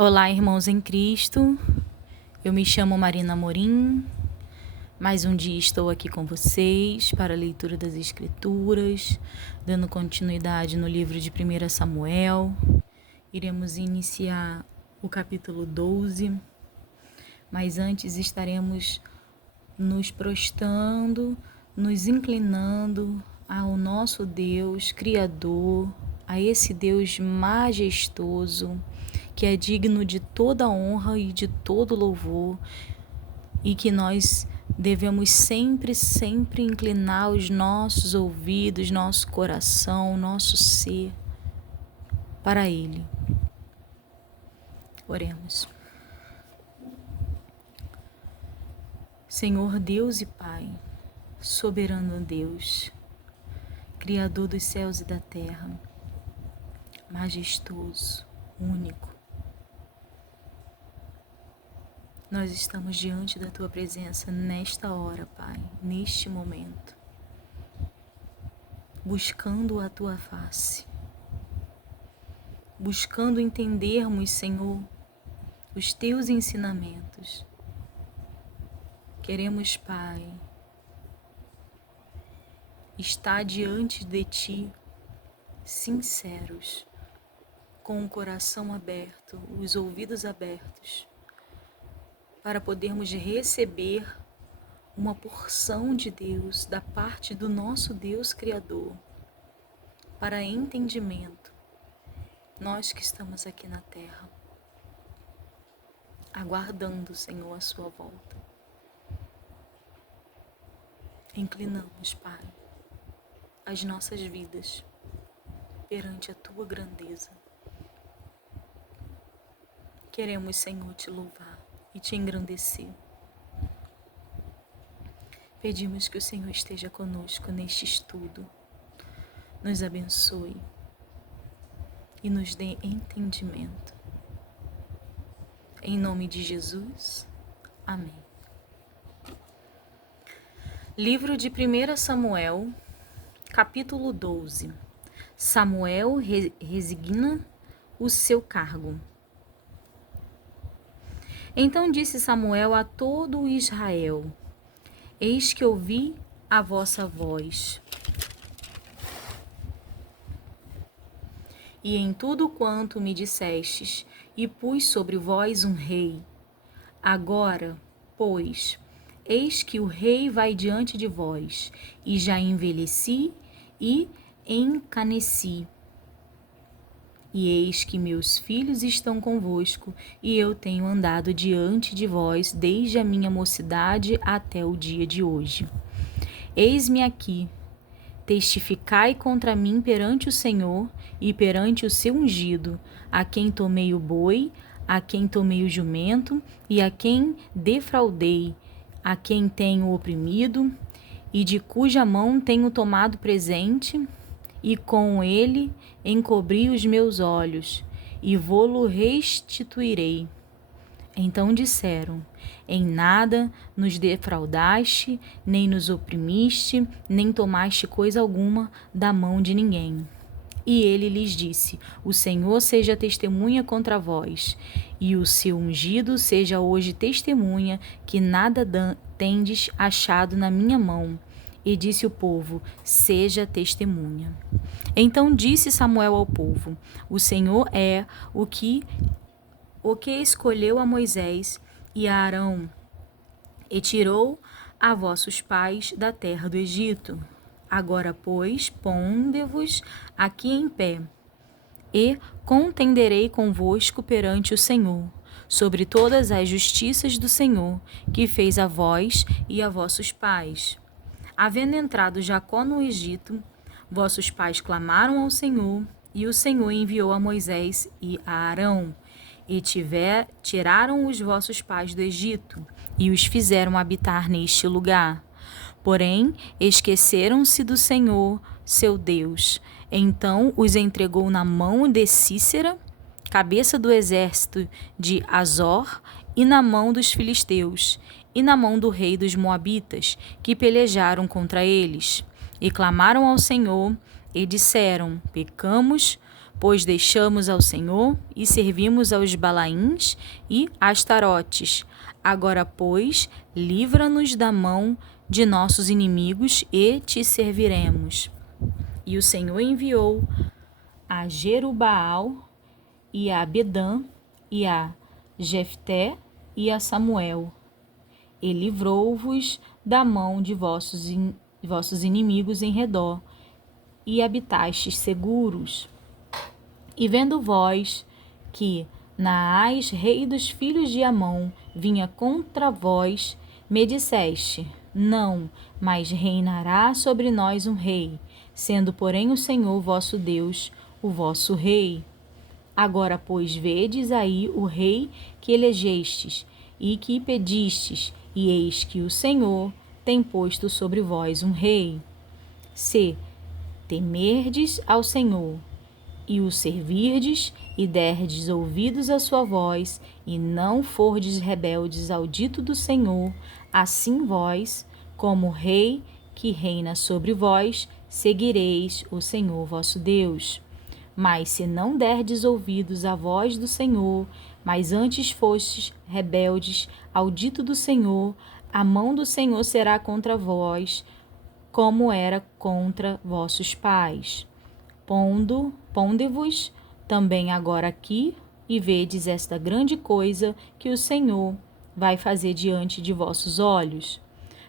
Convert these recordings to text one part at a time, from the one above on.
Olá, irmãos em Cristo. Eu me chamo Marina Amorim. Mais um dia estou aqui com vocês para a leitura das Escrituras, dando continuidade no livro de 1 Samuel. Iremos iniciar o capítulo 12, mas antes estaremos nos prostrando, nos inclinando ao nosso Deus Criador, a esse Deus majestoso, que é digno de toda honra e de todo louvor, e que nós devemos sempre inclinar os nossos ouvidos, nosso coração, nosso ser para Ele. Oremos. Senhor Deus e Pai, soberano Deus, Criador dos céus e da terra, majestoso, único, nós estamos diante da Tua presença nesta hora, Pai, neste momento, buscando a Tua face, buscando entendermos, Senhor, os Teus ensinamentos. Queremos, Pai, estar diante de Ti, sinceros, com o coração aberto, os ouvidos abertos, para podermos receber uma porção de Deus da parte do nosso Deus Criador, para entendimento, nós que estamos aqui na terra, aguardando, Senhor, a Sua volta. Inclinamos, Pai, as nossas vidas perante a Tua grandeza. Queremos, Senhor, Te louvar e Te engrandecer. Pedimos que o Senhor esteja conosco neste estudo, nos abençoe e nos dê entendimento. Em nome de Jesus, amém. Livro de 1 Samuel, capítulo 12. Samuel resigna o seu cargo. Então disse Samuel a todo o Israel: Eis que ouvi a vossa voz, e em tudo quanto me dissestes, e pus sobre vós um rei. Agora, pois, eis que o rei vai diante de vós, e já envelheci e encaneci. E eis que meus filhos estão convosco, e eu tenho andado diante de vós desde a minha mocidade até o dia de hoje. Eis-me aqui, testificai contra mim perante o Senhor e perante o seu ungido, a quem tomei o boi, a quem tomei o jumento, e a quem defraudei, a quem tenho oprimido, e de cuja mão tenho tomado presente, e com ele encobri os meus olhos, e vô-lo restituirei. Então disseram: Em nada nos defraudaste, nem nos oprimiste, nem tomaste coisa alguma da mão de ninguém. E ele lhes disse: O Senhor seja testemunha contra vós, e o seu ungido seja hoje testemunha que nada tendes achado na minha mão. E disse o povo: Seja testemunha. Então disse Samuel ao povo: O Senhor é o que escolheu a Moisés e a Arão, e tirou a vossos pais da terra do Egito. Agora, pois, ponde-vos aqui em pé, e contenderei convosco perante o Senhor, sobre todas as justiças do Senhor, que fez a vós e a vossos pais. Havendo entrado Jacó no Egito, vossos pais clamaram ao Senhor, e o Senhor enviou a Moisés e a Arão, e tiraram os vossos pais do Egito, e os fizeram habitar neste lugar. Porém, esqueceram-se do Senhor, seu Deus. Então os entregou na mão de Císera, cabeça do exército de Azor, e na mão dos filisteus, e na mão do rei dos moabitas, que pelejaram contra eles. E clamaram ao Senhor, e disseram: Pecamos, pois deixamos ao Senhor e servimos aos Balaíns e Astarotes. Agora, pois, livra-nos da mão de nossos inimigos e te serviremos. E o Senhor enviou a Jerubaal e a Abedã e a Jefté e a Samuel. E livrou-vos da mão de vossos inimigos em redor, e habitastes seguros. E vendo vós que Naás, rei dos filhos de Amon, vinha contra vós, me disseste: não, mas reinará sobre nós um rei, sendo, porém, o Senhor vosso Deus o vosso rei. Agora, pois, vedes aí o rei que elegestes e que pedistes, e eis que o Senhor tem posto sobre vós um rei. Se temerdes ao Senhor, e o servirdes, e derdes ouvidos à sua voz, e não fordes rebeldes ao dito do Senhor, assim vós, como rei que reina sobre vós, seguireis o Senhor vosso Deus. Mas se não derdes ouvidos à voz do Senhor, mas antes fostes rebeldes ao dito do Senhor, a mão do Senhor será contra vós, como era contra vossos pais. Ponde-vos também agora aqui, e vedes esta grande coisa que o Senhor vai fazer diante de vossos olhos.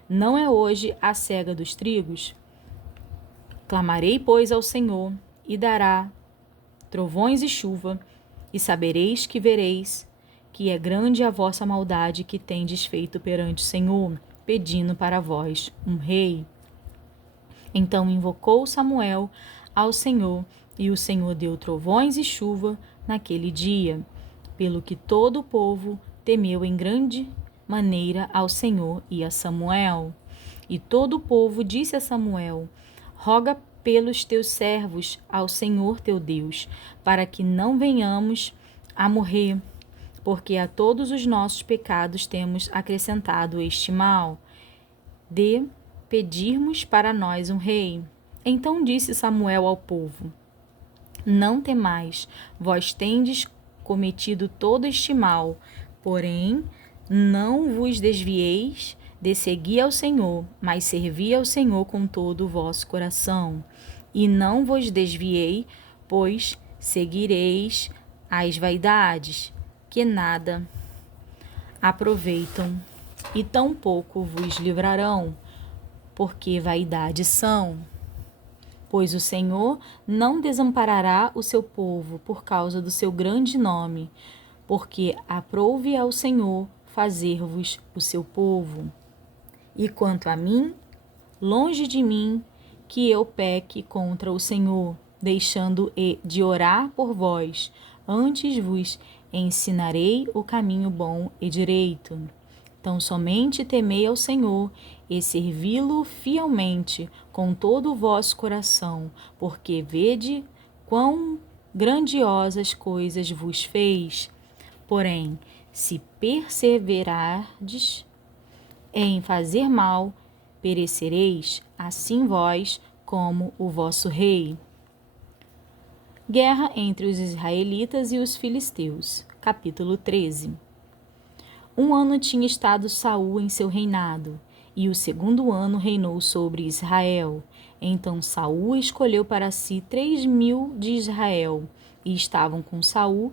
Não é hoje a cega dos trigos? Clamarei, pois, ao Senhor, e dará trovões e chuva, e sabereis que vereis que é grande a vossa maldade que tendes feito perante o Senhor, pedindo para vós um rei. Então invocou Samuel ao Senhor, e o Senhor deu trovões e chuva naquele dia, pelo que todo o povo temeu em grande maneira ao Senhor e a Samuel. E todo o povo disse a Samuel: roga pelos teus servos ao Senhor teu Deus, para que não venhamos a morrer, porque a todos os nossos pecados temos acrescentado este mal, de pedirmos para nós um rei. Então disse Samuel ao povo: não temais, vós tendes cometido todo este mal, porém não vos desvieis de seguir ao Senhor, mas servi ao Senhor com todo o vosso coração. E não vos desviei, pois seguireis as vaidades, que nada aproveitam, e tampouco vos livrarão, porque vaidades são. Pois o Senhor não desamparará o seu povo por causa do seu grande nome, porque aprouve ao Senhor fazer-vos o seu povo. E quanto a mim, longe de mim que eu peque contra o Senhor, deixando de orar por vós, antes vos ensinarei o caminho bom e direito. Então somente temei ao Senhor e servi-lo fielmente com todo o vosso coração, porque vede quão grandiosas coisas vos fez. Porém, se perseverardes em fazer mal, perecereis, assim vós como o vosso rei. Guerra entre os israelitas e os filisteus. Capítulo 13. Um ano tinha estado Saul em seu reinado, e o segundo ano reinou sobre Israel. Então Saul escolheu para si 3.000 de Israel, e estavam com Saul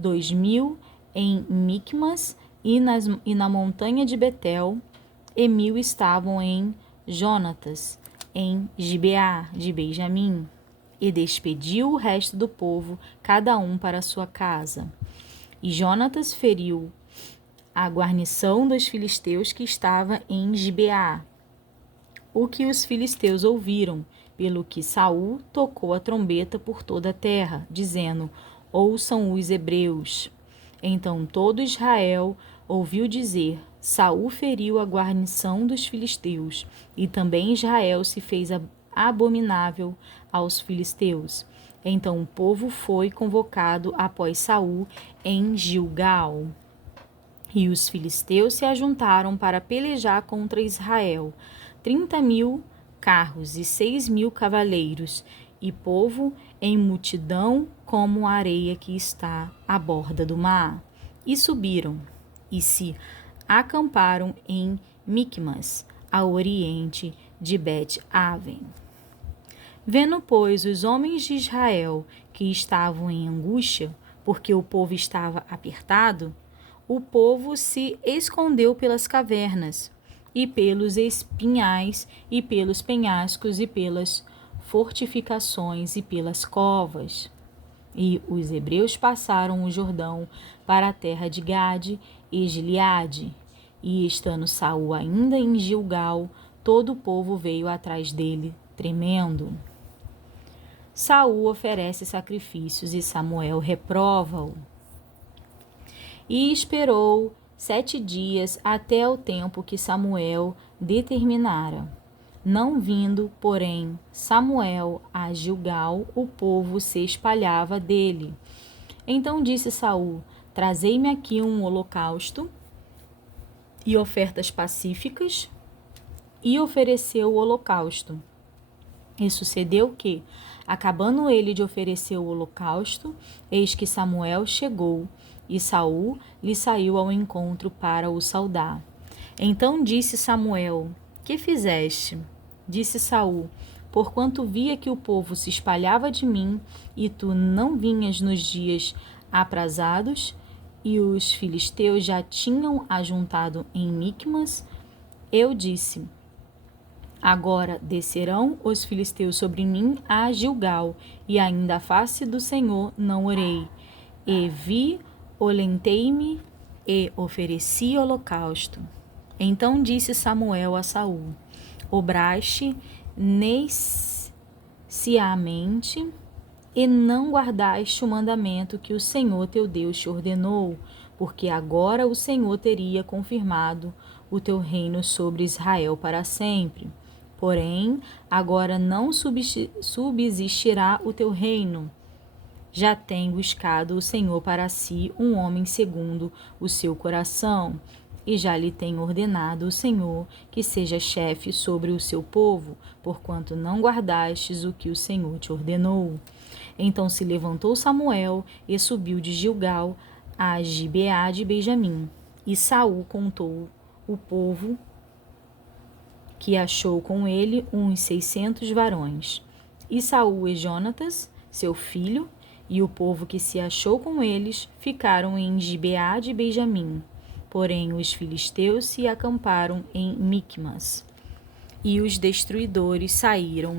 2.000 em Micmas e na montanha de Betel, e 1.000 estavam em Jonatas, em Gibeá de Benjamim. E despediu o resto do povo, cada um para sua casa. E Jonatas feriu a guarnição dos filisteus que estava em Gibeá, o que os filisteus ouviram, pelo que Saul tocou a trombeta por toda a terra, dizendo: ouçam os hebreus. Então todo Israel ouviu dizer: Saul feriu a guarnição dos filisteus, e também Israel se fez abominável aos filisteus. Então o povo foi convocado após Saul em Gilgal. E os filisteus se ajuntaram para pelejar contra Israel, 30.000 carros e 6.000 cavaleiros, e povo em multidão como a areia que está à borda do mar. E subiram, e se acamparam em Micmas, ao oriente de Bet-Aven. Vendo, pois, os homens de Israel que estavam em angústia, porque o povo estava apertado, o povo se escondeu pelas cavernas, e pelos espinhais, e pelos penhascos, e pelas fortificações, e pelas covas. E os hebreus passaram o Jordão para a terra de Gade e Gileade. E estando Saul ainda em Gilgal, todo o povo veio atrás dele, tremendo. Saul oferece sacrifícios e Samuel reprova-o. E esperou 7 dias até o tempo que Samuel determinara. Não vindo, porém, Samuel a Gilgal, o povo se espalhava dele. Então disse Saul: Trazei-me aqui um holocausto e ofertas pacíficas. E ofereceu o holocausto. E sucedeu que, acabando ele de oferecer o holocausto, eis que Samuel chegou, e Saul lhe saiu ao encontro para o saudar. Então disse Samuel: Que fizeste? Disse Saul: Porquanto via que o povo se espalhava de mim, e tu não vinhas nos dias aprazados, e os filisteus já tinham ajuntado em Micmas, eu disse: Agora descerão os filisteus sobre mim a Gilgal, e ainda a face do Senhor não orei. E violentei-me e ofereci holocausto. Então disse Samuel a Saul: Obraste nesciamente e não guardaste o mandamento que o Senhor teu Deus te ordenou, porque agora o Senhor teria confirmado o teu reino sobre Israel para sempre. Porém, agora não subsistirá o teu reino. Já tem buscado o Senhor para si um homem segundo o seu coração, e já lhe tem ordenado o Senhor que seja chefe sobre o seu povo, porquanto não guardastes o que o Senhor te ordenou. Então se levantou Samuel e subiu de Gilgal a Gibeá de Benjamim. E Saul contou o povo que achou com ele uns 600 varões. E Saul e Jonatas, seu filho, e o povo que se achou com eles ficaram em Gibeá de Benjamim. Porém os filisteus se acamparam em Micmas. E os destruidores saíram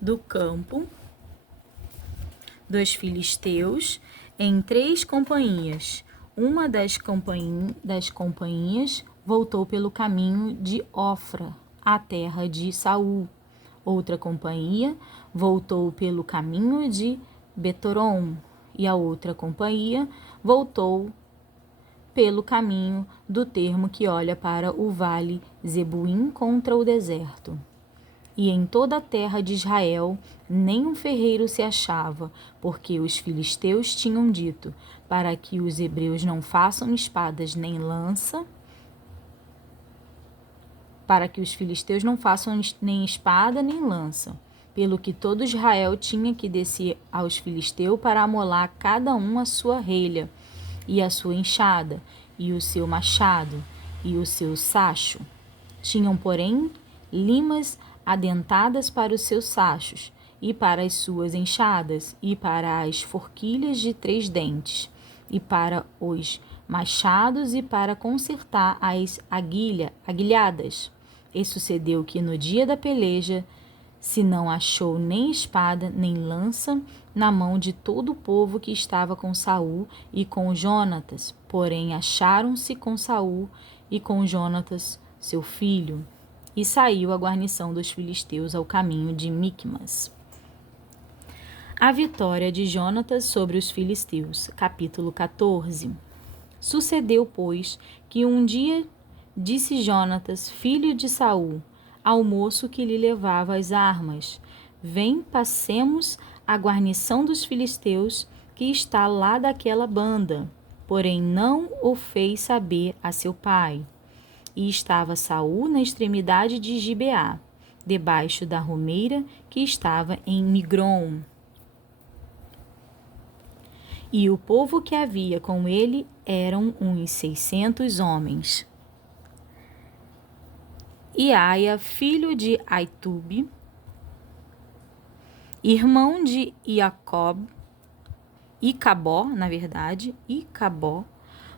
do campo dos filisteus em 3 companhias. Uma das companhias voltou pelo caminho de Ofra, a terra de Saul. Outra companhia voltou pelo caminho de Betorom, e a outra companhia voltou pelo caminho do termo que olha para o vale Zebuim contra o deserto. E em toda a terra de Israel nenhum ferreiro se achava, porque os filisteus tinham dito, para que os hebreus não façam espadas nem lança, para que os filisteus não façam nem espada nem lança, pelo que todo Israel tinha que descer aos filisteus para amolar cada um a sua relha, e a sua enxada, e o seu machado, e o seu sacho. Tinham, porém, limas adentadas para os seus sachos, e para as suas enxadas, e para as forquilhas de 3 dentes, e para os machados, e para consertar as aguilhadas. E sucedeu que no dia da peleja se não achou nem espada nem lança na mão de todo o povo que estava com Saul e com Jonatas, porém acharam-se com Saul e com Jonatas, seu filho. E saiu a guarnição dos filisteus ao caminho de Micmas. A vitória de Jonatas sobre os filisteus. Capítulo 14. Sucedeu, pois, que um dia disse Jonatas, filho de Saul, ao moço que lhe levava as armas: Vem, passemos a guarnição dos filisteus, que está lá daquela banda. Porém não o fez saber a seu pai. E estava Saul na extremidade de Gibeá. debaixo da romeira que estava em Migron. E o povo que havia com ele eram uns 600 homens. E Aia, filho de Aitube, irmão de Icabó,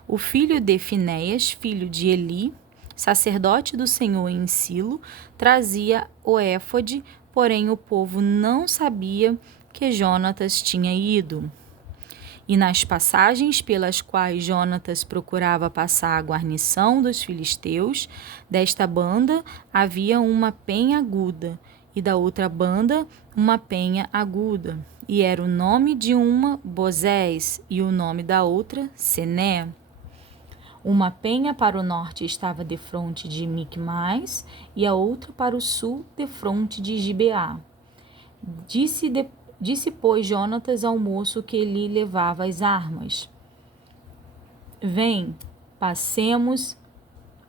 o filho de Finéias, filho de Eli, sacerdote do Senhor em Silo, trazia o éfode, porém o povo não sabia que Jonatas tinha ido. E nas passagens pelas quais Jonatas procurava passar a guarnição dos filisteus, desta banda havia uma penha aguda, e da outra banda uma penha aguda, e era o nome de uma Bozés, e o nome da outra Sené. Uma penha para o norte estava defronte de Micmais, e a outra para o sul defronte de Gibeá. Disse, pois, Jonatas ao moço que lhe levava as armas: Vem, passemos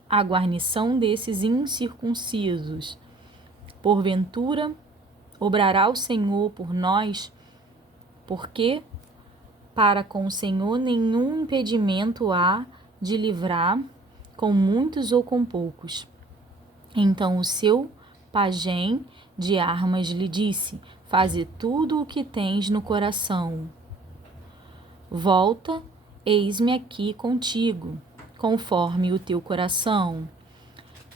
a guarnição desses incircuncisos. Porventura, obrará o Senhor por nós, porque para com o Senhor nenhum impedimento há de livrar, com muitos ou com poucos. Então o seu pajem de armas lhe disse: Faze tudo o que tens no coração. Volta, eis-me aqui contigo, conforme o teu coração.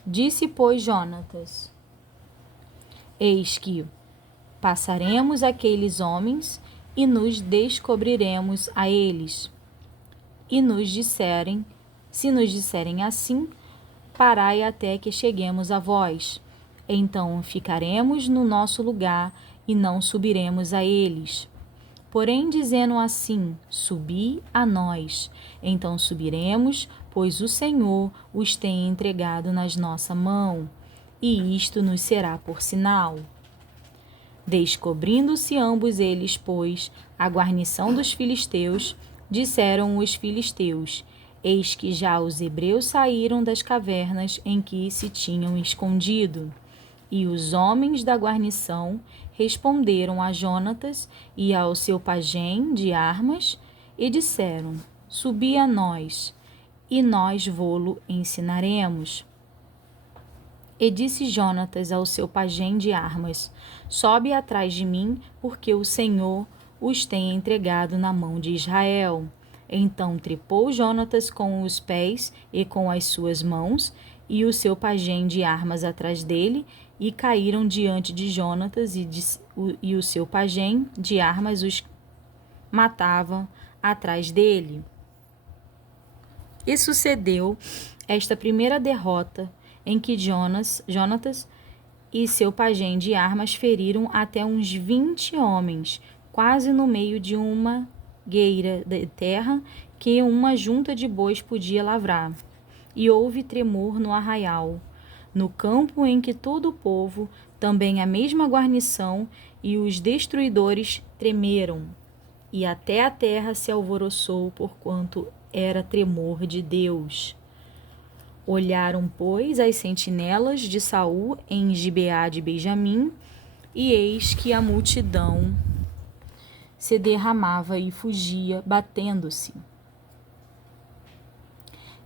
Disse, pois, Jonatas: Eis que passaremos aqueles homens e nos descobriremos a eles. E se nos disserem assim, parai até que cheguemos a vós. Então ficaremos no nosso lugar e não subiremos a eles. Porém, dizendo assim, subi a nós, então subiremos, pois o Senhor os tem entregado nas nossa mão, e isto nos será por sinal. Descobrindo-se ambos eles, pois, a guarnição dos filisteus, disseram os filisteus: Eis que já os hebreus saíram das cavernas em que se tinham escondido. E os homens da guarnição responderam a Jonatas e ao seu pajem de armas e disseram: Subi a nós, e nós vô-lo ensinaremos. E disse Jonatas ao seu pajem de armas: Sobe atrás de mim, porque o Senhor os tem entregado na mão de Israel. Então trepou Jonatas com os pés e com as suas mãos, e o seu pajem de armas atrás dele, e caíram diante de Jonatas, e o seu pajem de armas os matava atrás dele. E sucedeu esta primeira derrota, em que Jonatas e seu pajem de armas feriram até uns 20 homens, quase no meio de uma gueira de terra que uma junta de bois podia lavrar. E houve tremor no arraial, no campo em que todo o povo, também a mesma guarnição, e os destruidores tremeram, e até a terra se alvoroçou, porquanto era tremor de Deus. Olharam, pois, as sentinelas de Saul em Gibeá de Benjamim, e eis que a multidão se derramava e fugia, batendo-se.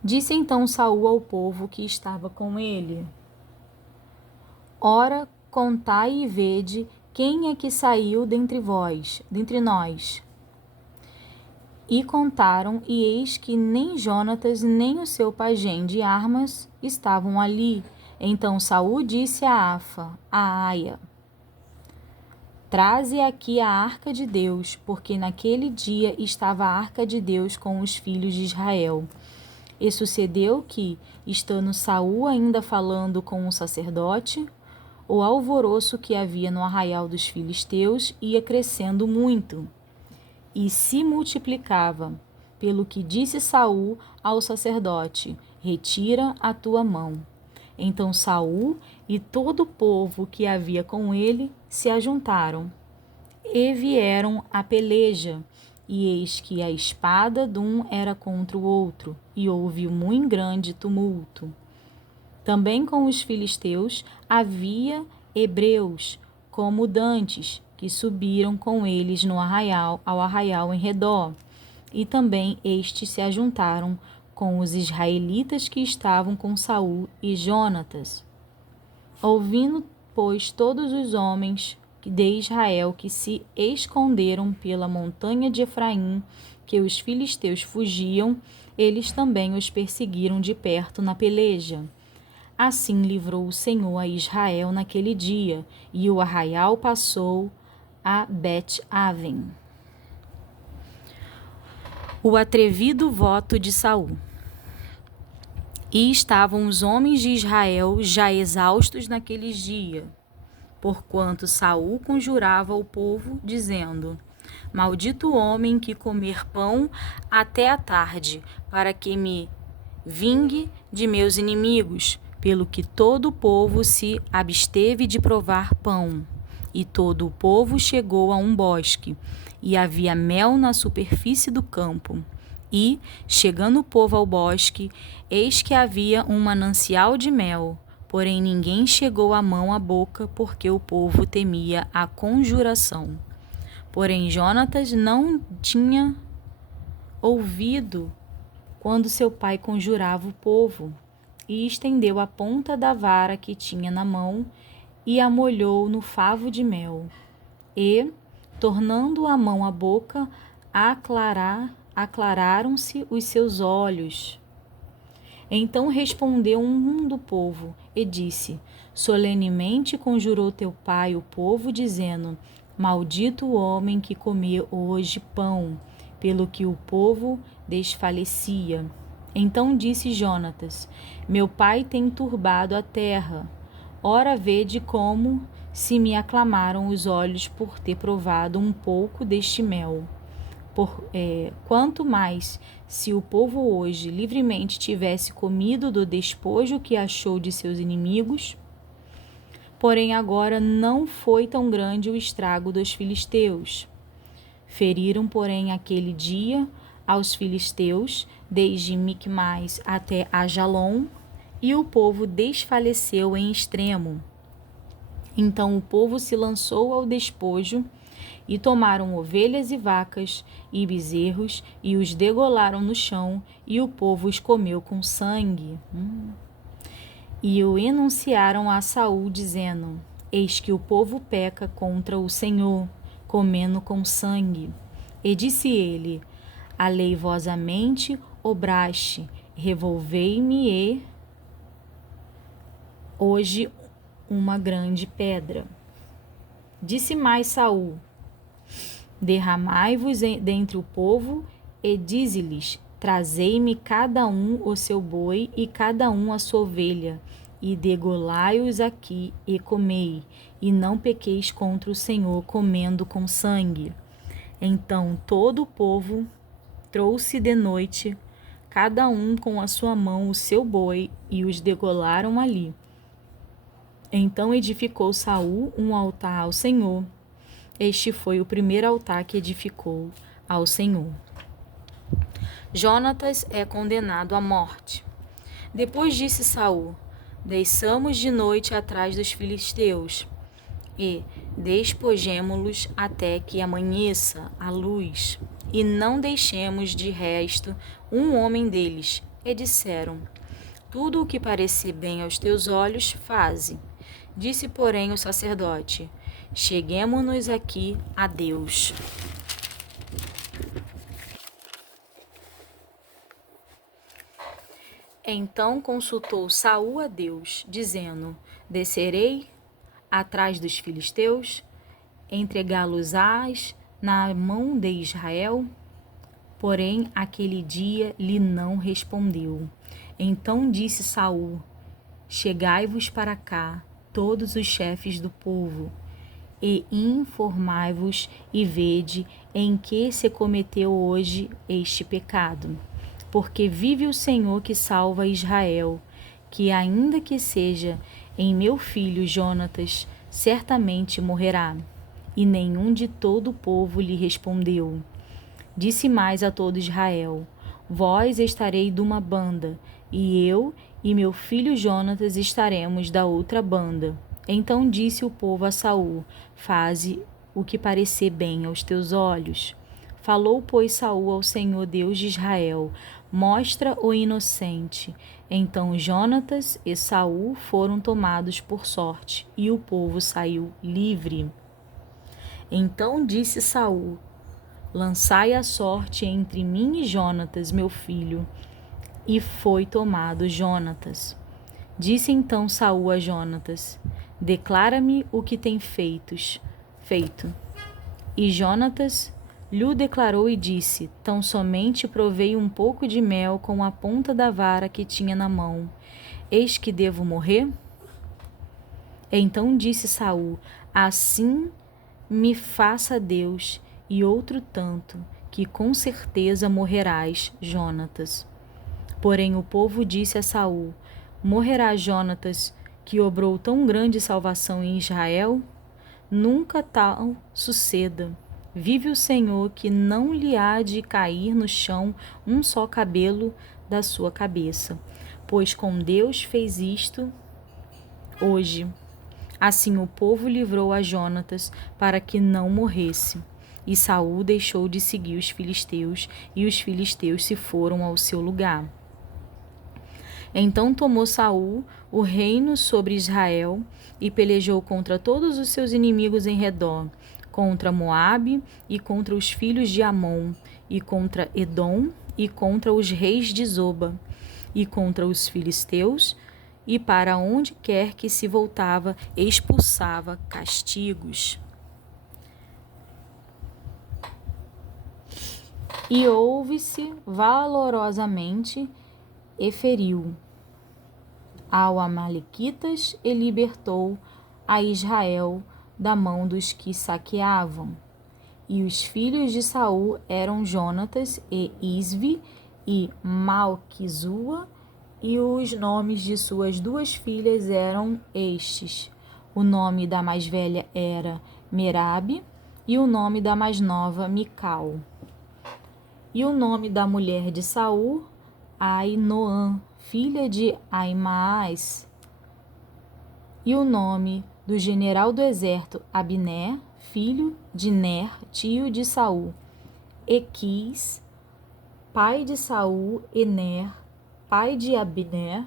Disse então Saul ao povo que estava com ele: Ora, contai e vede quem é que saiu dentre nós. E contaram, e eis que nem Jonatas nem o seu pajem de armas estavam ali. Então Saul disse a Aia: Traze aqui a arca de Deus, porque naquele dia estava a arca de Deus com os filhos de Israel. E sucedeu que, estando Saul ainda falando com o sacerdote, o alvoroço que havia no arraial dos filisteus ia crescendo muito e se multiplicava, pelo que disse Saul ao sacerdote: Retira a tua mão. Então Saul e todo o povo que havia com ele se ajuntaram e vieram à peleja, e eis que a espada de um era contra o outro, e houve muito grande tumulto. Também com os filisteus havia hebreus, como dantes, que subiram com eles ao arraial em redor. E também estes se ajuntaram com os israelitas que estavam com Saul e Jonatas. Ouvindo, pois, todos os homens de Israel que se esconderam pela montanha de Efraim, que os filisteus fugiam, eles também os perseguiram de perto na peleja. Assim livrou o Senhor a Israel naquele dia, e o arraial passou a Bet-Aven. O atrevido voto de Saul. E estavam os homens de Israel já exaustos naqueles dias, porquanto Saul conjurava o povo, dizendo: Maldito o homem que comer pão até a tarde, para que me vingue de meus inimigos. Pelo que todo o povo se absteve de provar pão. E todo o povo chegou a um bosque, e havia mel na superfície do campo. E, chegando o povo ao bosque, eis que havia um manancial de mel, porém ninguém chegou a mão à boca, porque o povo temia a conjuração. Porém Jonatas não tinha ouvido quando seu pai conjurava o povo, e estendeu a ponta da vara que tinha na mão, e a molhou no favo de mel. E, tornando a mão à boca, aclararam-se os seus olhos. Então respondeu um do povo e disse: Solenemente conjurou teu pai o povo, dizendo: Maldito o homem que comer hoje pão, pelo que o povo desfalecia. Então disse Jonatas: Meu pai tem turbado a terra. Ora vede como se me aclamaram os olhos por ter provado um pouco deste mel. Quanto mais, se o povo hoje livremente tivesse comido do despojo que achou de seus inimigos. Porém agora não foi tão grande o estrago dos filisteus. Feriram, porém, aquele dia aos filisteus, desde Micmais até Ajalon, e o povo desfaleceu em extremo. Então o povo se lançou ao despojo, e tomaram ovelhas e vacas e bezerros, e os degolaram no chão, e o povo os comeu com sangue. E o enunciaram a Saul, dizendo: Eis que o povo peca contra o Senhor, comendo com sangue. E disse ele: Aleivosamente obraste, revolvei-me hoje uma grande pedra. Disse mais Saul: Derramai-vos dentre o povo, e dize-lhes: Trazei-me cada um o seu boi e cada um a sua ovelha, e degolai-os aqui e comei, e não pequeis contra o Senhor comendo com sangue. Então todo o povo trouxe de noite, cada um com a sua mão o seu boi, e os degolaram ali. Então edificou Saul um altar ao Senhor. Este foi o primeiro altar que edificou ao Senhor. Jonatas é condenado à morte. Depois disse Saul: Desçamos de noite atrás dos filisteus e despojemo-los até que amanheça a luz, e não deixemos de resto um homem deles. E disseram: Tudo o que parecer bem aos teus olhos, faze. Disse, porém, o sacerdote: Cheguemo-nos aqui a Deus. Então consultou Saul a Deus, dizendo: Descerei atrás dos filisteus, entregá-los-ás na mão de Israel? Porém, aquele dia lhe não respondeu. Então disse Saul: Chegai-vos para cá, todos os chefes do povo, e informai-vos e vede em que se cometeu hoje este pecado. Porque vive o Senhor que salva Israel, que ainda que seja em meu filho Jonatas, certamente morrerá. E nenhum de todo o povo lhe respondeu. Disse mais a todo Israel: Vós estarei de uma banda, e eu e meu filho Jonatas estaremos da outra banda. Então disse o povo a Saul: Faze o que parecer bem aos teus olhos. Falou, pois, Saul ao Senhor Deus de Israel: Mostra o inocente. Então Jonatas e Saul foram tomados por sorte, e o povo saiu livre. Então disse Saul: Lançai a sorte entre mim e Jonatas, meu filho. E foi tomado Jonatas. Disse então Saul a Jonatas: Declara-me o que tem feito. E Jonatas lhe declarou e disse: Tão somente provei um pouco de mel com a ponta da vara que tinha na mão. Eis que devo morrer? Então disse Saul: Assim me faça Deus, e outro tanto, que com certeza morrerás, Jonatas. Porém o povo disse a Saul: Morrerá Jonatas, que obrou tão grande salvação em Israel? Nunca tal suceda. Vive o Senhor, que não lhe há de cair no chão um só cabelo da sua cabeça, pois com Deus fez isto hoje. Assim o povo livrou a Jonatas para que não morresse. E Saul deixou de seguir os filisteus, e os filisteus se foram ao seu lugar. Então tomou Saul o reino sobre Israel e pelejou contra todos os seus inimigos em redor, contra Moabe e contra os filhos de Amon, e contra Edom e contra os reis de Zoba, e contra os filisteus, e para onde quer que se voltava, expulsava castigos. E houve-se valorosamente e feriu ao Amalequitas e libertou a Israel da mão dos que saqueavam. E os filhos de Saul eram Jonatas e Isvi e Malquizua, e os nomes de suas duas filhas eram estes. O nome da mais velha era Merabe, e o nome da mais nova, Mical. E o nome da mulher de Saul, Ainoã, filha de Aimaas. E o nome do general do exército, Abner, filho de Ner, tio de Saul. Equis, pai de Saul, e Ner, pai de Abner,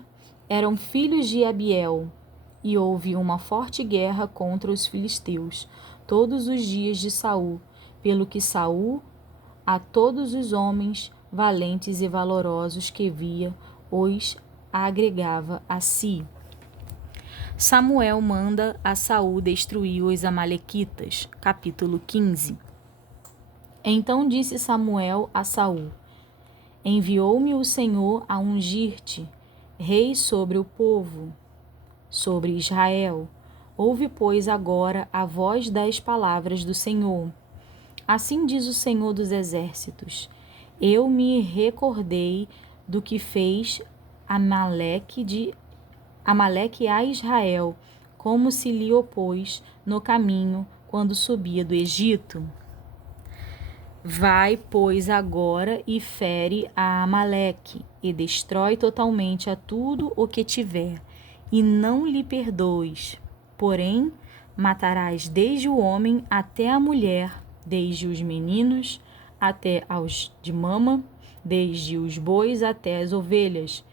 eram filhos de Abiel. E houve uma forte guerra contra os filisteus todos os dias de Saul, pelo que Saul a todos os homens valentes e valorosos que via, os agregava a si. Samuel manda a Saul destruir os amalequitas. Capítulo 15. Então disse Samuel a Saul: Enviou-me o Senhor a ungir-te rei sobre o povo, sobre Israel. Ouve, pois, agora a voz das palavras do Senhor. Assim diz o Senhor dos Exércitos: Eu me recordei do que fez Amaleque a Israel, como se lhe opôs no caminho quando subia do Egito. Vai, pois, agora e fere a Amaleque, e destrói totalmente a tudo o que tiver, e não lhe perdoes. Porém, matarás desde o homem até a mulher, desde os meninos até aos de mama, desde os bois até as ovelhas,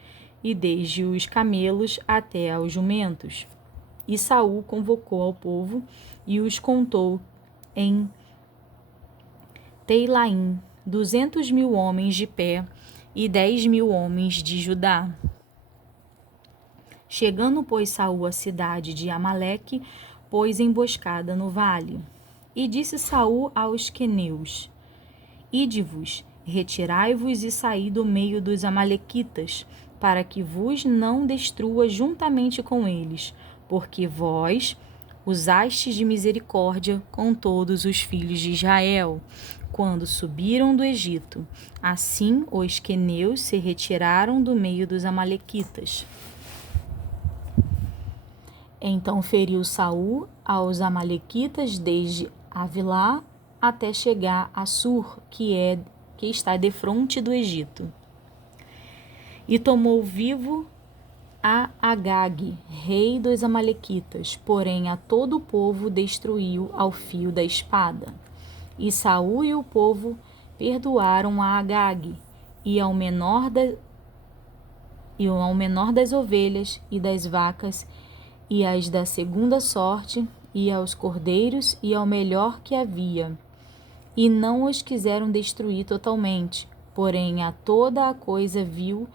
e desde os camelos até aos jumentos. E Saul convocou ao povo e os contou em Teilaim, 200.000 homens de pé e 10.000 homens de Judá. Chegando, pois, Saul à cidade de Amaleque, pôs emboscada no vale. E disse Saul aos queneus: Ide-vos, retirai-vos e saí do meio dos amalequitas, para que vos não destrua juntamente com eles, porque vós usastes de misericórdia com todos os filhos de Israel, quando subiram do Egito. Assim os queneus se retiraram do meio dos amalequitas. Então feriu Saul aos amalequitas desde Avilá até chegar a Sur, que está defronte do Egito. E tomou vivo a Agag, rei dos Amalequitas, porém a todo o povo destruiu ao fio da espada. E Saul e o povo perdoaram a Agag, e ao menor das ovelhas e das vacas, e as da segunda sorte, e aos cordeiros, e ao melhor que havia. E não os quiseram destruir totalmente, porém a toda a coisa vil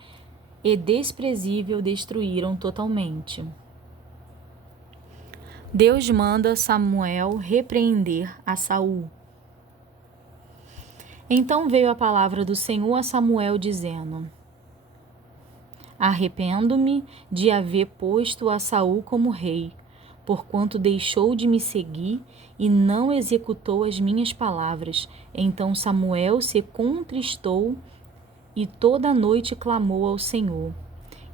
e desprezível destruíram totalmente. Deus manda Samuel repreender a Saul. Então veio a palavra do Senhor a Samuel, dizendo: Arrependo-me de haver posto a Saul como rei, porquanto deixou de me seguir e não executou as minhas palavras. Então Samuel se contristou e toda a noite clamou ao Senhor.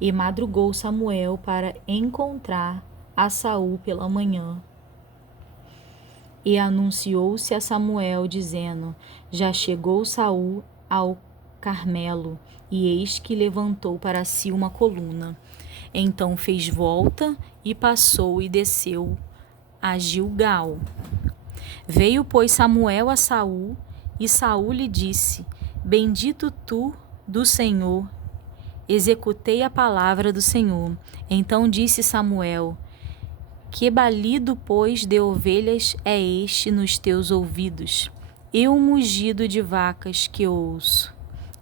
E madrugou Samuel para encontrar a Saul pela manhã. E anunciou-se a Samuel, dizendo: Já chegou Saul ao Carmelo, e eis que levantou para si uma coluna. Então fez volta e passou e desceu a Gilgal. Veio, pois, Samuel a Saul, e Saul lhe disse: Bendito tu do Senhor, executei a palavra do Senhor. Então disse Samuel: Que balido, pois, de ovelhas é este nos teus ouvidos, e um mugido de vacas que ouço?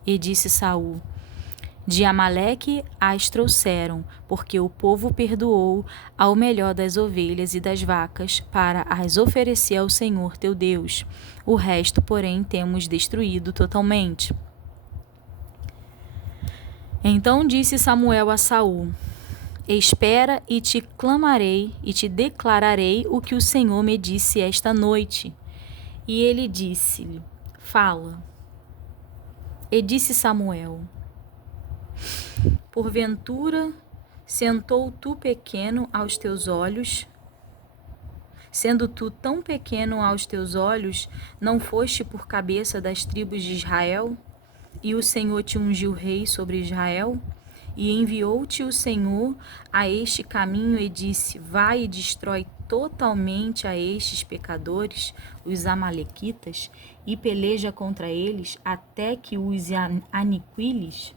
E disse Saul: De Amaleque as trouxeram, porque o povo perdoou ao melhor das ovelhas e das vacas para as oferecer ao Senhor teu Deus. O resto, porém, temos destruído totalmente. Então disse Samuel a Saul: Espera e te clamarei e te declararei o que o Senhor me disse esta noite. E ele disse-lhe: Fala. E disse Samuel: Porventura sentou tu pequeno aos teus olhos? Sendo tu tão pequeno aos teus olhos, não foste por cabeça das tribos de Israel? E o Senhor te ungiu rei sobre Israel? E enviou-te o Senhor a este caminho e disse: Vai e destrói totalmente a estes pecadores, os amalequitas, e peleja contra eles até que os aniquiles?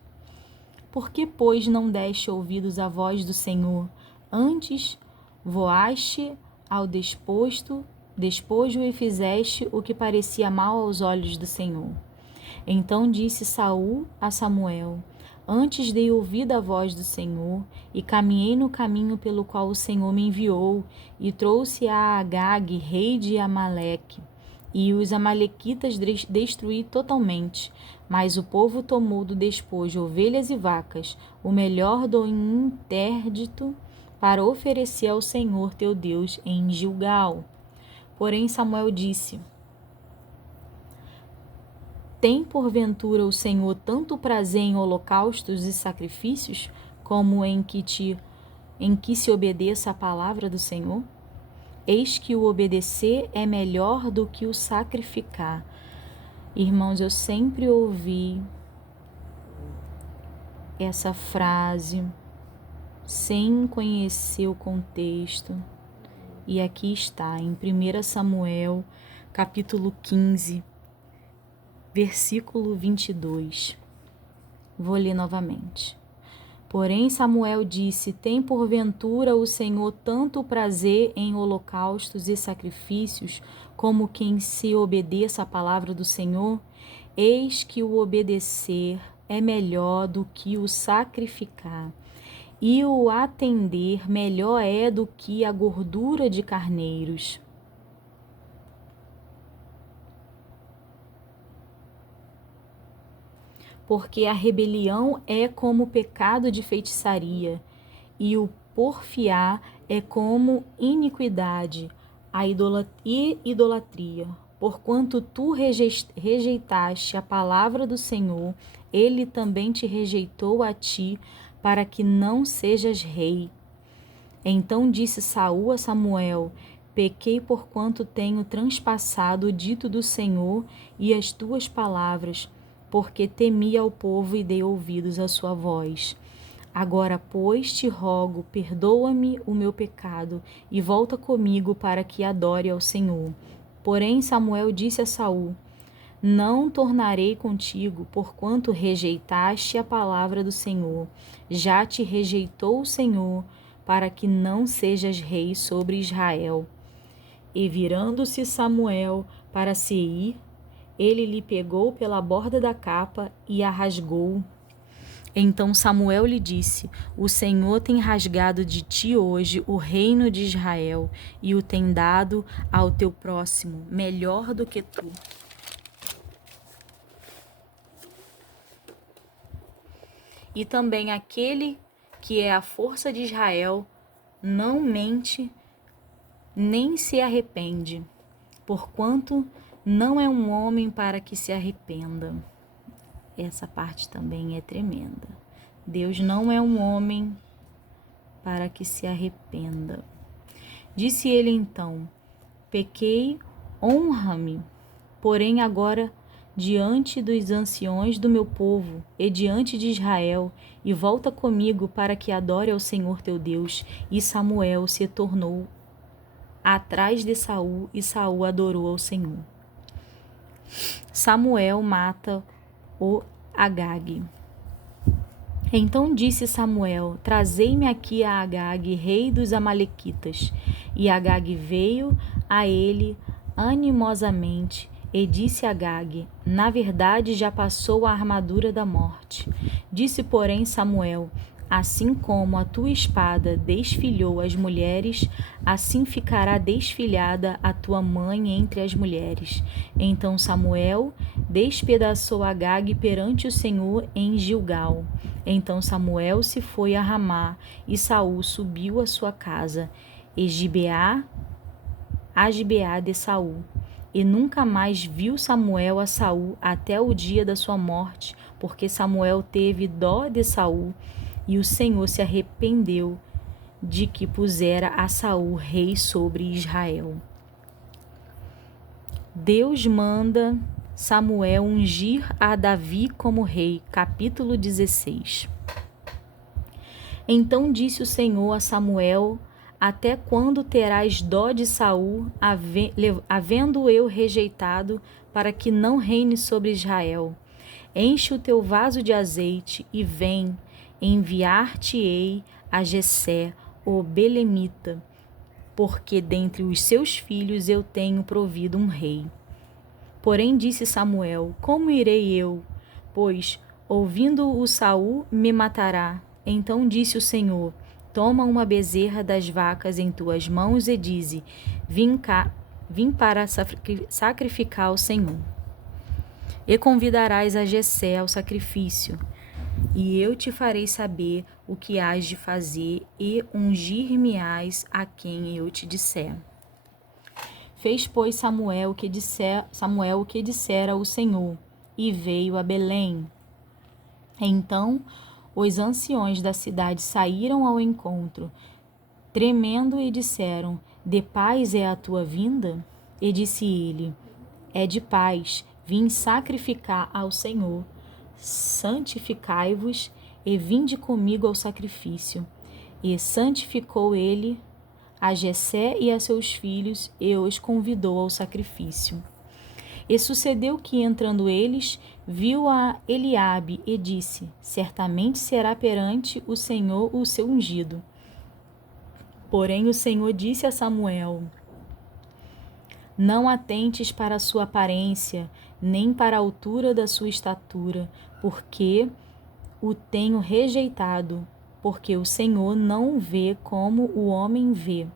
Por que, pois, não deste ouvidos à voz do Senhor? Antes voaste ao despojo e fizeste o que parecia mal aos olhos do Senhor. Então disse Saul a Samuel: Antes dei ouvido à voz do Senhor, e caminhei no caminho pelo qual o Senhor me enviou, e trouxe a Agag, rei de Amaleque, e os amalequitas destruí totalmente. Mas o povo tomou do despojo ovelhas e vacas, o melhor do interdito, para oferecer ao Senhor teu Deus em Gilgal. Porém Samuel disse: Tem porventura o Senhor tanto prazer em holocaustos e sacrifícios, como em que se obedeça a palavra do Senhor? Eis que o obedecer é melhor do que o sacrificar. Irmãos, eu sempre ouvi essa frase sem conhecer o contexto. E aqui está, em 1 Samuel, capítulo 15, versículo 22. Vou ler novamente. Porém Samuel disse: Tem porventura o Senhor tanto prazer em holocaustos e sacrifícios, como quem se obedeça à palavra do Senhor? Eis que o obedecer é melhor do que o sacrificar, e o atender melhor é do que a gordura de carneiros. Porque a rebelião é como o pecado de feitiçaria, e o porfiar é como iniquidade, a idolatria. Porquanto tu rejeitaste a palavra do Senhor, ele também te rejeitou a ti, para que não sejas rei. Então disse Saul a Samuel: Pequei porquanto tenho transpassado o dito do Senhor e as tuas palavras, porque temi ao povo e dei ouvidos à sua voz. Agora, pois, te rogo, perdoa-me o meu pecado e volta comigo para que adore ao Senhor. Porém, Samuel disse a Saul: Não tornarei contigo, porquanto rejeitaste a palavra do Senhor. Já te rejeitou o Senhor, para que não sejas rei sobre Israel. E virando-se Samuel para se ir, ele lhe pegou pela borda da capa e a rasgou. Então Samuel lhe disse: O Senhor tem rasgado de ti hoje o reino de Israel e o tem dado ao teu próximo, melhor do que tu. E também aquele que é a força de Israel não mente nem se arrepende, porquanto não é um homem para que se arrependa. Essa parte também é tremenda. Deus não é um homem para que se arrependa. Disse ele então: Pequei, honra-me, porém agora diante dos anciões do meu povo e diante de Israel, e volta comigo para que adore ao Senhor teu Deus. E Samuel se tornou atrás de Saul, e Saul adorou ao Senhor. Samuel mata o Agag. Então disse Samuel: Trazei-me aqui a Agag, rei dos Amalequitas. E Agag veio a ele animosamente, e disse a Agag: Na verdade já passou a armadura da morte. Disse, porém, Samuel: Assim como a tua espada desfilhou as mulheres, assim ficará desfilhada a tua mãe entre as mulheres. Então Samuel despedaçou Agag perante o Senhor em Gilgal. Então Samuel se foi a Ramá, e Saul subiu à sua casa, a Gibeá de Saul. E nunca mais viu Samuel a Saul até o dia da sua morte, porque Samuel teve dó de Saul, e o Senhor se arrependeu de que pusera a Saul rei sobre Israel. Deus manda Samuel ungir a Davi como rei. Capítulo 16. Então disse o Senhor a Samuel: Até quando terás dó de Saul, havendo eu rejeitado, para que não reine sobre Israel? Enche o teu vaso de azeite e vem, enviar-te-ei a Jessé, o belemita, porque dentre os seus filhos eu tenho provido um rei. Porém disse Samuel: Como irei eu? Pois, ouvindo-o Saul, me matará. Então disse o Senhor: Toma uma bezerra das vacas em tuas mãos e dize: Vim para sacrificar ao Senhor. E convidarás a Jessé ao sacrifício, e eu te farei saber o que hás de fazer, e ungir-me-ás a quem eu te disser. Fez, pois, Samuel o que dissera o Senhor, e veio a Belém. Então os anciões da cidade saíram ao encontro, tremendo, e disseram: De paz é a tua vinda? E disse ele: É de paz, vim sacrificar ao Senhor. Santificai-vos e vinde comigo ao sacrifício. E santificou ele a Jessé e a seus filhos, e os convidou ao sacrifício. E sucedeu que, entrando eles, viu a Eliabe e disse: Certamente será perante o Senhor o seu ungido. Porém o Senhor disse a Samuel: Não atentes para a sua aparência, nem para a altura da sua estatura, porque o tenho rejeitado, porque o Senhor não vê como o homem vê.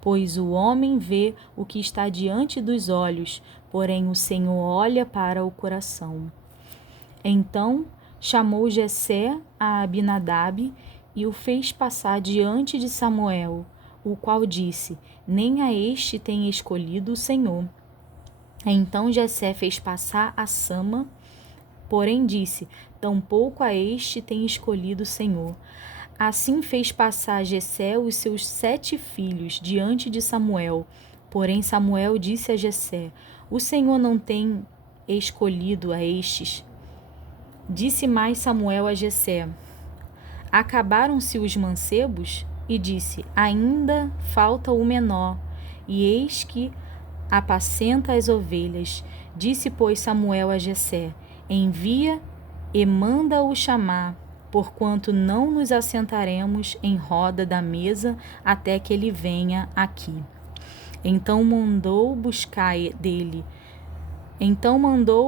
Pois o homem vê o que está diante dos olhos, porém o Senhor olha para o coração. Então chamou Jessé a Abinadab e o fez passar diante de Samuel, o qual disse: Nem a este tem escolhido o Senhor. Então Jessé fez passar a Sama, porém disse: Tampouco a este tem escolhido o Senhor. Assim fez passar Jessé os seus 7 filhos diante de Samuel. Porém Samuel disse a Jessé: O Senhor não tem escolhido a estes. Disse mais Samuel a Jessé: Acabaram-se os mancebos? E disse: ainda falta o menor, e eis que apacenta as ovelhas. Disse, pois, Samuel a Jessé: envia e manda-o chamar, porquanto não nos assentaremos em roda da mesa até que ele venha aqui. Então mandou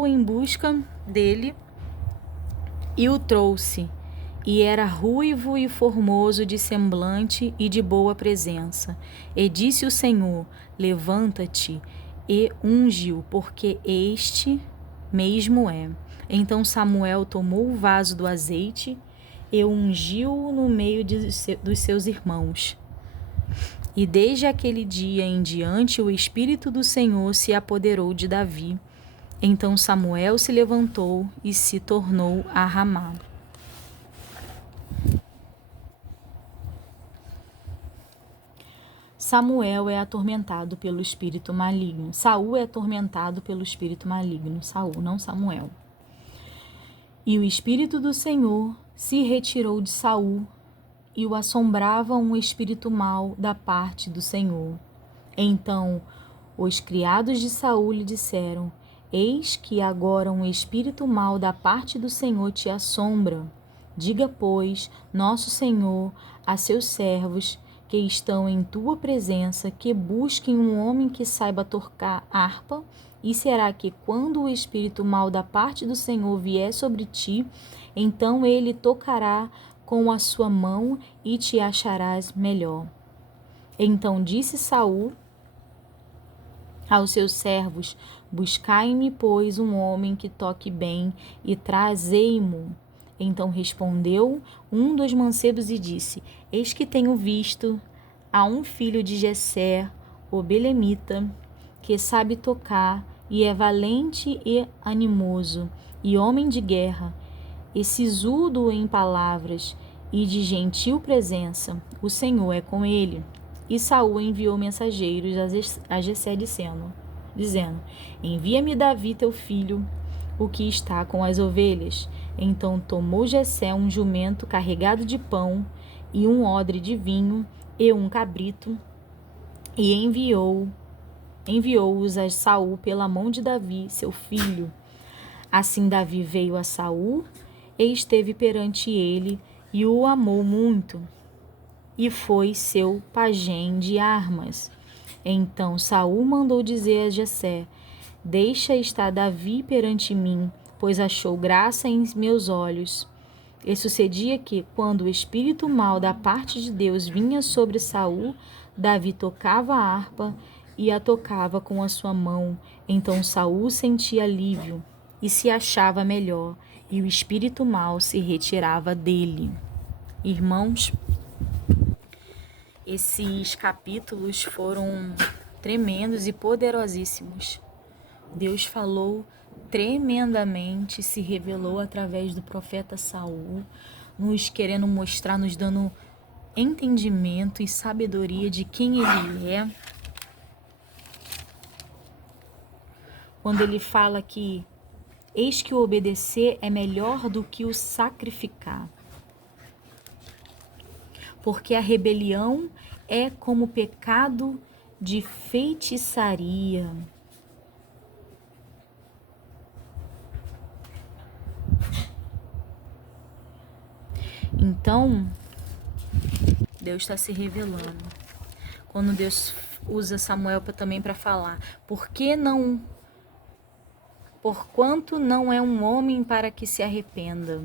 em busca dele e o trouxe. E era ruivo e formoso de semblante e de boa presença. E disse o Senhor: levanta-te e unge-o, porque este mesmo é. Então Samuel tomou o vaso do azeite e ungiu-o no meio dos seus irmãos. E desde aquele dia em diante o Espírito do Senhor se apoderou de Davi. Então Samuel se levantou e se tornou a Ramá. Samuel é atormentado pelo espírito maligno. Saul é atormentado pelo espírito maligno. Saul, não Samuel. E o espírito do Senhor se retirou de Saul, e o assombrava um espírito mau da parte do Senhor. Então os criados de Saul lhe disseram: eis que agora um espírito mau da parte do Senhor te assombra. Diga, pois, nosso Senhor a seus servos que estão em tua presença, que busquem um homem que saiba tocar harpa, e será que quando o espírito mau da parte do Senhor vier sobre ti, então ele tocará com a sua mão e te acharás melhor. Então disse Saul aos seus servos: buscai-me, pois, um homem que toque bem e trazei-mo. Então respondeu um dos mancebos e disse: eis que tenho visto a um filho de Jessé, o belemita, que sabe tocar e é valente e animoso, e homem de guerra, e sisudo em palavras, e de gentil presença. O Senhor é com ele. E Saul enviou mensageiros a Jessé dizendo: envia-me Davi teu filho, o que está com as ovelhas. Então tomou Jessé um jumento carregado de pão e um odre de vinho e um cabrito, e enviou-os a Saul pela mão de Davi, seu filho. Assim Davi veio a Saul e esteve perante ele, e o amou muito, e foi seu pajem de armas. Então Saul mandou dizer a Jessé: deixa estar Davi perante mim, pois achou graça em meus olhos. E sucedia que, quando o espírito mau da parte de Deus vinha sobre Saul, Davi tocava a harpa e a tocava com a sua mão. Então Saul sentia alívio e se achava melhor, e o espírito mau se retirava dele. Irmãos, esses capítulos foram tremendos e poderosíssimos. Deus falou tremendamente, se revelou através do profeta Saul, nos querendo mostrar, nos dando entendimento e sabedoria de quem ele é. Quando ele fala que eis que o obedecer é melhor do que o sacrificar, porque a rebelião é como pecado de feitiçaria. Então, Deus está se revelando. Quando Deus usa Samuel também para falar, porquanto não é um homem para que se arrependa.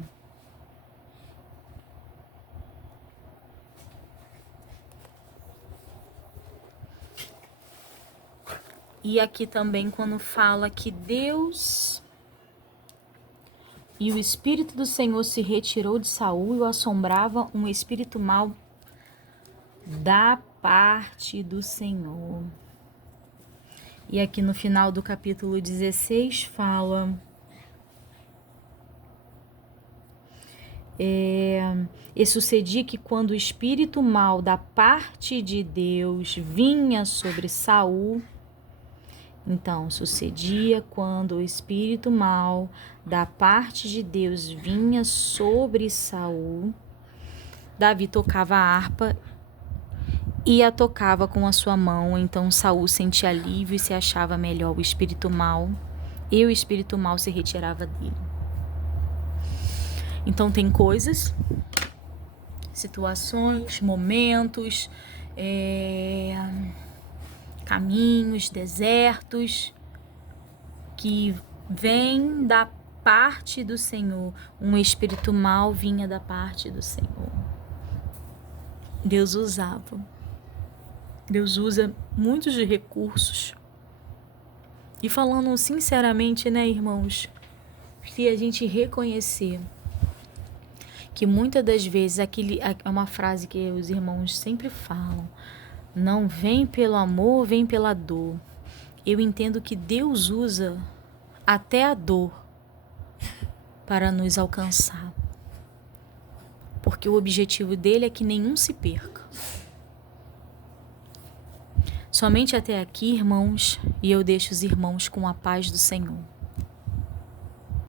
E aqui também quando fala que Deus e o Espírito do Senhor se retirou de Saul e o assombrava um espírito mau da parte do Senhor. E aqui no final do capítulo 16 fala: e sucedia que quando o espírito mau da parte de Deus vinha sobre Saul, então sucedia quando o espírito mau da parte de Deus vinha sobre Saul, Davi tocava a harpa e a tocava com a sua mão. Então Saul sentia alívio e se achava melhor. O espírito mal se retirava dele. Então tem coisas, situações, momentos, caminhos, desertos que vêm da parte do Senhor. Um espírito mal vinha da parte do Senhor. Deus usa muitos de recursos. E falando sinceramente, né, irmãos, se a gente reconhecer que muitas das vezes é uma frase que os irmãos sempre falam: não vem pelo amor, vem pela dor. Eu entendo que Deus usa até a dor para nos alcançar, porque o objetivo dele é que nenhum se perca. Somente até aqui, irmãos, e eu deixo os irmãos com a paz do Senhor.